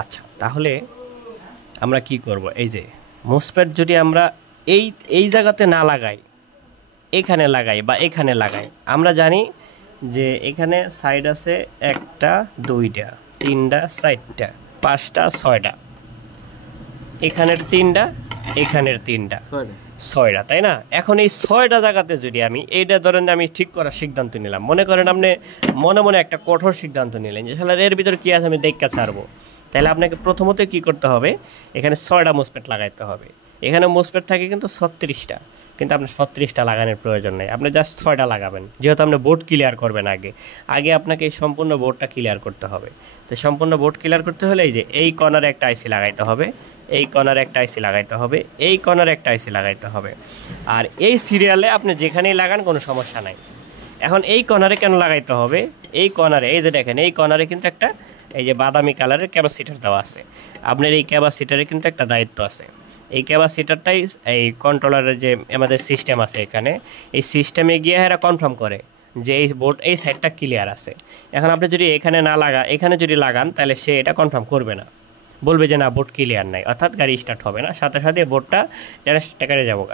আচ্ছা, তাহলে আমরা কি করব, এই যে মোসফেট যদি আমরা এই এই জায়গাতে না লাগাই, এখানে লাগাই বা এখানে লাগাই, আমরা জানি যে এখানে সাইড আছে 1টা 2টা 3টা 4টা 5টা 6টা, এখানের 3টা এখানের 3টা 6টা, তাই না? এখন এই 6টা জায়গাতে যদি আমি এইটা ধরেন আমি ঠিক করার সিদ্ধান্ত নিলাম, মনে করেন আপনি মনে মনে একটা কঠোর সিদ্ধান্ত নিলেন যে শালা এর ভিতরে কী আছে আমি দেখা ছাড়বো, তাহলে আপনাকে প্রথমত কি করতে হবে, এখানে 6টা মোসফেট লাগাইতে হবে। এখানে মোসফেট থাকে কিন্তু 36টা, কিন্তু আপনার 36টা লাগানোর প্রয়োজন নেই, আপনি জাস্ট 6টা লাগাবেন, যেহেতু আপনি বোর্ড ক্লিয়ার করবেন। আগে আপনাকে এই সম্পূর্ণ বোর্ডটা ক্লিয়ার করতে হবে। তো সম্পূর্ণ বোর্ড ক্লিয়ার করতে হলে এই যে এই কর্নারে একটা আইসি লাগাইতে হবে, এই কর্নারে একটা আইসি লাগাইতে হবে, এই কর্নারে একটা আইসি লাগাইতে হবে। আর এই সিরিয়ালে আপনি যেখানেই লাগান কোনো সমস্যা নাই। এখন এই কর্নারে কেন লাগাইতে হবে, এই কর্নারে এই যে দেখেন এই কর্নারে কিন্তু একটা এই যে বাদামি কালারের ক্যাপাসিটার দেওয়া আছে। আপনার এই ক্যাপাসিটারে কিন্তু একটা দায়িত্ব আছে, এই ক্যাপাসিটারটাই এই কন্ট্রোলারের যে আমাদের সিস্টেম আছে এখানে, এই সিস্টেমে গিয়ে এরা কনফার্ম করে যে এই বোর্ড এই সাইডটা ক্লিয়ার আছে। এখন আপনি যদি এখানে না এখানে যদি লাগান তাহলে সে এটা কনফার্ম করবে না, বলবে যে না বোর্ড ক্লিয়ার নাই, অর্থাৎ গাড়ি স্টার্ট হবে না, সাথে সাথে বোর্ডটা টাকারে যাবো।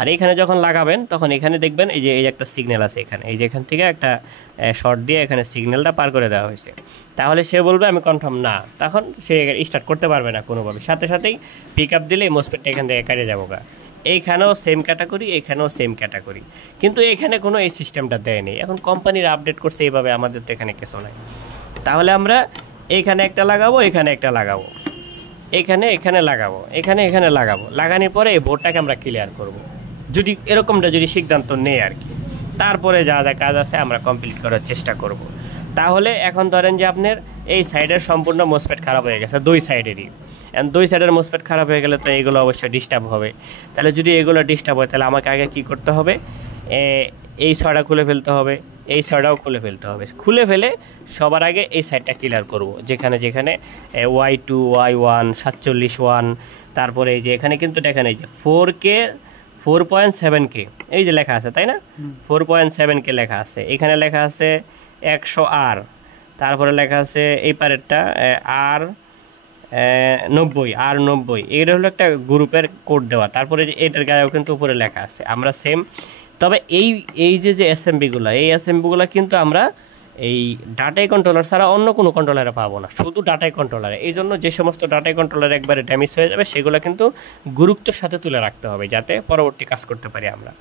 আর এখানে যখন লাগাবেন তখন এখানে দেখবেন এই যে এই একটা সিগন্যাল আছে এখানে, এই যে এখান থেকে একটা শর্ট দিয়ে এখানে সিগন্যালটা পার করে দেওয়া হয়েছে, তাহলে সে বলবে আমি কনফার্ম না, তখন সে স্টার্ট করতে পারবে না কোনোভাবে, সাথে সাথেই পিক আপ দিলে মোসফেটটা এখান থেকে কাটে যাবো। এইখানেও সেম ক্যাটাগরি, এখানেও সেম ক্যাটাগরি, কিন্তু এখানে কোনো এই সিস্টেমটা দেয়নি। এখন কোম্পানির আপডেট করছে এইভাবে, আমাদের তো এখানে কিছু নাই। তাহলে আমরা এখানে একটা লাগাবো, এখানে একটা লাগাবো, এখানে লাগাবো, এখানে লাগাবো, লাগানোর পরে এই বোর্ডটাকে আমরা ক্লিয়ার করব, যদি এরকমটা যদি সিদ্ধান্ত নেই আর কি। তারপরে যা যা কাজ আছে আমরা কমপ্লিট করার চেষ্টা করব। তাহলে এখন ধরেন যে আপনার এই সাইডের সম্পূর্ণ মোসফেট খারাপ হয়ে গেছে, দুই সাইডেরই, দুই সাইডের মোসফেট খারাপ হয়ে গেলে তো এগুলো অবশ্যই ডিস্টার্ব হবে। তাহলে যদি এগুলো ডিস্টার্ব হয় তাহলে আমাকে আগে কী করতে হবে, এই ছড়া খুলে ফেলতে হবে, এই ছড়াও খুলে ফেলতে হবে। খুলে ফেলে সবার আগে এই সাইডটা ক্লিয়ার করব, যেখানে যেখানে Y2 Y1 47 তারপরে এই যে এখানে কিন্তু দেখেন এই যে 4K 4.7K এই যে লেখা আছে, তাই না? 4.7K লেখা আছে, এখানে লেখা আছে 100R, তারপরে লেখা আছে এই পারেরটা R90 এটা হলো একটা গ্রুপের কোড দেওয়া, তারপরে যে এটার গায়েও কিন্তু উপরে লেখা আছে আমরা সেম। তবে এই যে অ্যাসেম্বলিগুলো, এই অ্যাসেম্বলিগুলো কিন্তু আমরা এই ডাটাই কন্ট্রোলার ছাড়া অন্য কোনো কন্ট্রোলারে পাবো না, শুধু ডাটাই কন্ট্রোলারে। এই জন্য যে সমস্ত ডাটাই কন্ট্রোলার একবারে ড্যামেজ হয়ে যাবে সেগুলো কিন্তু গুরুত্বের সাথে তুলে রাখতে হবে, যাতে পরবর্তী কাজ করতে পারি আমরা।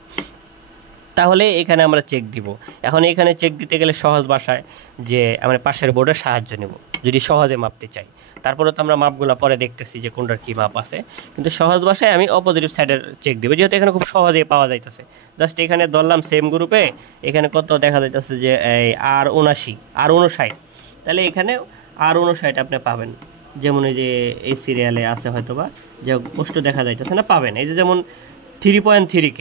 তাহলে এখানে আমরা চেক দিব। এখন এখানে চেক দিতে গেলে সহজ ভাষায় যে আমরা পাশের বোর্ডের সাহায্য নেব যদি সহজে মাপতে চাই। তারপরে তো আমরা মাপগুলো পরে দেখতেছি যে কোনটার কী মাপ আছে, কিন্তু সহজ ভাষায় আমি অপোজিটিভ সাইডের চেক দেবো, যেহেতু এখানে খুব সহজেই পাওয়া যাইতেছে। জাস্ট এখানে ধরলাম সেম গ্রুপে, এখানে কত দেখা যাইতেছে যে এই R59, তাহলে এখানে R59 আপনি পাবেন। যেমন এই যে এই সিরিয়ালে আছে হয়তো বা যে পোস্ট দেখা যাইতেছে না, পাবেন। এই যে যেমন 3.3K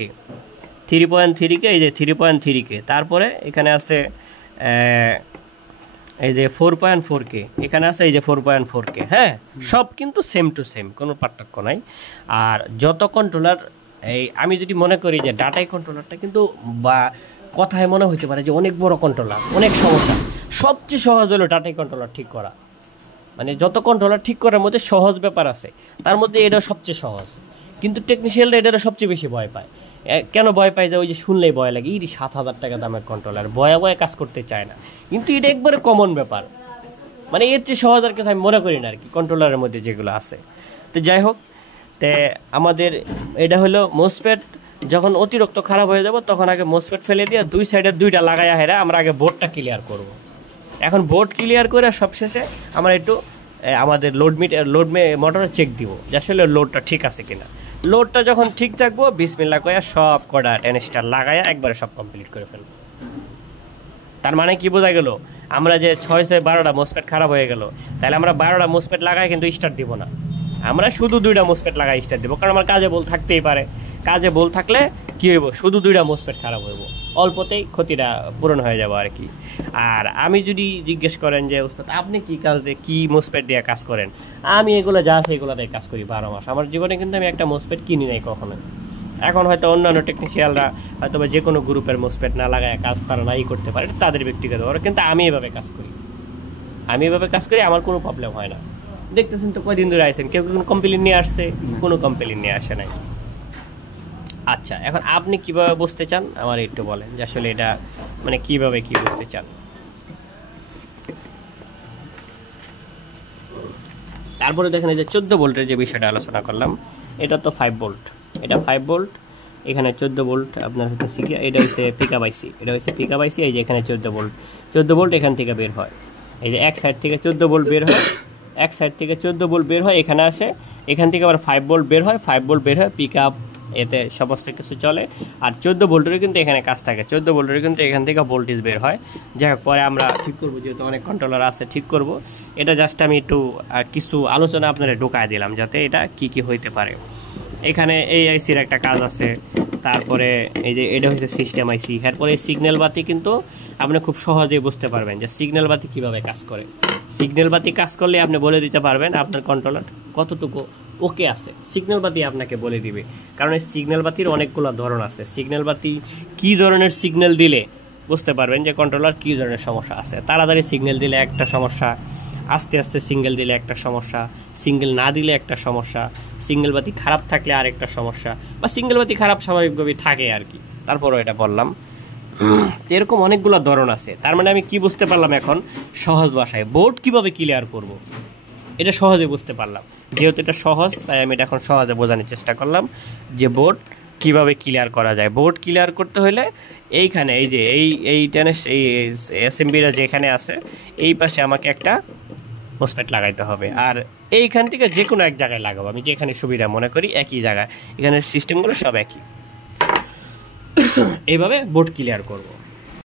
এই যে 3.3K, তারপরে এখানে আছে এই যে 4.4K, এখানে আছে এই যে 4.4K। হ্যাঁ, সব কিন্তু সেম টু সেম, কোনো পার্থক্য নাই। আর যত কন্ট্রোলার আমি যদি মনে করি যে ডাটাই কন্ট্রোলারটা কিন্তু বা কথায় মনে হইতে পারে যে অনেক বড় কন্ট্রোলার, অনেক সমস্যা, সবচেয়ে সহজ হলো ডাটাই কন্ট্রোলার ঠিক করা। মানে যত কন্ট্রোলার ঠিক করার মধ্যে সহজ ব্যাপার আছে, তার মধ্যে এটা সবচেয়ে সহজ, কিন্তু টেকনিশিয়ানরা এটা সবচেয়ে বেশি ভয় পায়। কেন ভয় পায়? যে ওই যে শুনলেই ভয় লাগে, 7,000 টাকা দামের কন্ট্রোলার, ভয়ে কাজ করতে চায় না। কিন্তু এটা একবারে কমন ব্যাপার, মানে এর চেয়ে সহজ আর কিছু আমি মনে করি না আর কি কন্ট্রোলারের মধ্যে যেগুলো আছে। তো যাই হোক, আমাদের এটা হলো মোসফেট যখন অতিরিক্ত খারাপ হয়ে যাব তখন আগে মোসফেট ফেলে দিয়ে দুই সাইডে দুইটা লাগাইয়া হেরা আমরা আগে বোর্ডটা ক্লিয়ার করব। এখন বোর্ড ক্লিয়ার করে সবশেষে আমরা একটু আমাদের লোড মোটরে চেক দিব যে আসলে লোডটা ঠিক আছে কিনা। লোডটা যখন ঠিক থাকবো বিসমিল্লাহ কইয়া সব কটা টেনিস্টার লাগাইয়া একবারে সব কমপ্লিট করে ফেলবো। তার মানে কি বোঝা গেল, আমরা যে 6-12টা মোসফেট খারাপ হয়ে গেল, তাহলে আমরা 12টা মোসফেট লাগাই কিন্তু স্টার্ট দিব না, আমরা শুধু 2টা মোসফেট লাগাই স্টার্ট দিব। কারণ আমার কাজে বল থাকতেই পারে, কাজে বল থাকলে কী হইব, শুধু 2টা মোসফেট খারাপ হইব, অল্পতেই ক্ষতিটা পূরণ হয়ে যাব আর কি। আর আমি যদি জিজ্ঞেস করেন যে ওস্তাদ আপনি কী কাজ দিয়ে কী মোসফেট দিয়ে কাজ করেন, আমি এগুলো যা আছে এগুলো দিয়ে কাজ করি 12 মাস। আমার জীবনে কিন্তু আমি একটা মোসফেট কিনি নাই কখনো। এখন হয়তো অন্যান্য টেকনিশিয়ানরা হয়তো বা যে কোনো গ্রুপের মোসফেট না লাগায় কাজ তারা নাই করতে পারে, তাদের ব্যক্তিগত ব্যাপার, কিন্তু আমি এভাবে কাজ করি, আমার কোনো প্রবলেম হয় না। দেখতেছেন তো কয়দিন ধরে আসছেন, কেউ কোনো কমপ্লেন নিয়ে আসছে? কোনো কমপ্লেন নিয়ে আসে নাই। আচ্ছা, এখন আপনি কিভাবে বুঝতে চান আমার একটু বলেন যে আসলে এটা মানে কিভাবে কি বুঝতে চান। তারপরে দেখেন এই যে 14 ভোল্টের যে বিষয়টা আলোচনা করলাম, এটা তো 5 ভোল্ট, এটা 5 ভোল্ট, এখানে 14 ভোল্ট আপনার হচ্ছে কি, এটা হচ্ছে পিকআপ আইসি, এটা হচ্ছে পিকআপ আইসি। এই যে এখানে 14 ভোল্ট, 14 ভোল্ট এখান থেকে বের হয়, এই যে এক সাইড থেকে 14 ভোল্ট বের হয়, এক সাইড থেকে 14 ভোল্ট বের হয়, এখানে আসে, এখান থেকে আবার 5 ভোল্ট বের হয়, 5 ভোল্ট বের হয় পিকআপ, এতে সমস্ত কিছু চলে। আর 14 ভোল্টের কিন্তু এখানে কাজ থাকে, 14 ভোল্টের কিন্তু এখান থেকে ভোল্টেজ বের হয়। যাই হোক, পরে আমরা ঠিক করবো, যেহেতু অনেক কন্ট্রোলার আছে ঠিক করব। এটা জাস্ট আমি একটু কিছু আলোচনা আপনারা ঢোকায় দিলাম যাতে এটা কি কি হইতে পারে। এখানে এই আইসির একটা কাজ আছে, তারপরে এই যে এটা হচ্ছে সিস্টেম আইসি। এরপরে সিগন্যাল বাতি কিন্তু আপনি খুব সহজেই বুঝতে পারবেন যে সিগন্যাল বাতি কীভাবে কাজ করে। সিগন্যাল বাতি কাজ করলে আপনি বলে দিতে পারবেন আপনার কন্ট্রোলার কতটুকু ওকে আছে, সিগন্যাল বাতি আপনাকে বলে দিবে। কারণ এই সিগন্যাল বাতির অনেকগুলো ধরন আছে, সিগন্যাল বাতি কী ধরনের সিগন্যাল দিলে বুঝতে পারবেন যে কন্ট্রোলার কী ধরনের সমস্যা আছে। তাড়াতাড়ি সিগন্যাল দিলে একটা সমস্যা, আস্তে আস্তে সিঙ্গেল দিলে একটা সমস্যা, সিঙ্গেল না দিলে একটা সমস্যা, সিঙ্গেল বাতি খারাপ থাকলে আরেকটা সমস্যা, বা সিঙ্গেল বাতি খারাপ স্বাভাবিকভাবেই থাকে আর কি। তারপরও এটা বললাম, এরকম অনেকগুলো ধরন আছে। তার মানে আমি কি বুঝতে পারলাম এখন সহজ ভাষায় বোর্ড কিভাবে ক্লিয়ার করব, এটা সহজে বুঝতে পারলাম। যেহেতু এটা সহজ, তাই আমি এটা এখন সহজে বোঝানোর চেষ্টা করলাম যে বোর্ড কিভাবে ক্লিয়ার করা যায়। বোর্ড ক্লিয়ার করতে হলে এইখানে এই যে এই টেনিস এই এসএমবিটা যেখানে আছে, এই পাশে আমাকে একটা মোসফেট লাগাইতে হবে। আর এইখান থেকে যে কোনো এক জায়গায় লাগাবো, আমি যেখানে সুবিধা মনে করি একই জায়গায়, এখানে সিস্টেমগুলো সব একই। এইভাবে বোর্ড ক্লিয়ার করব।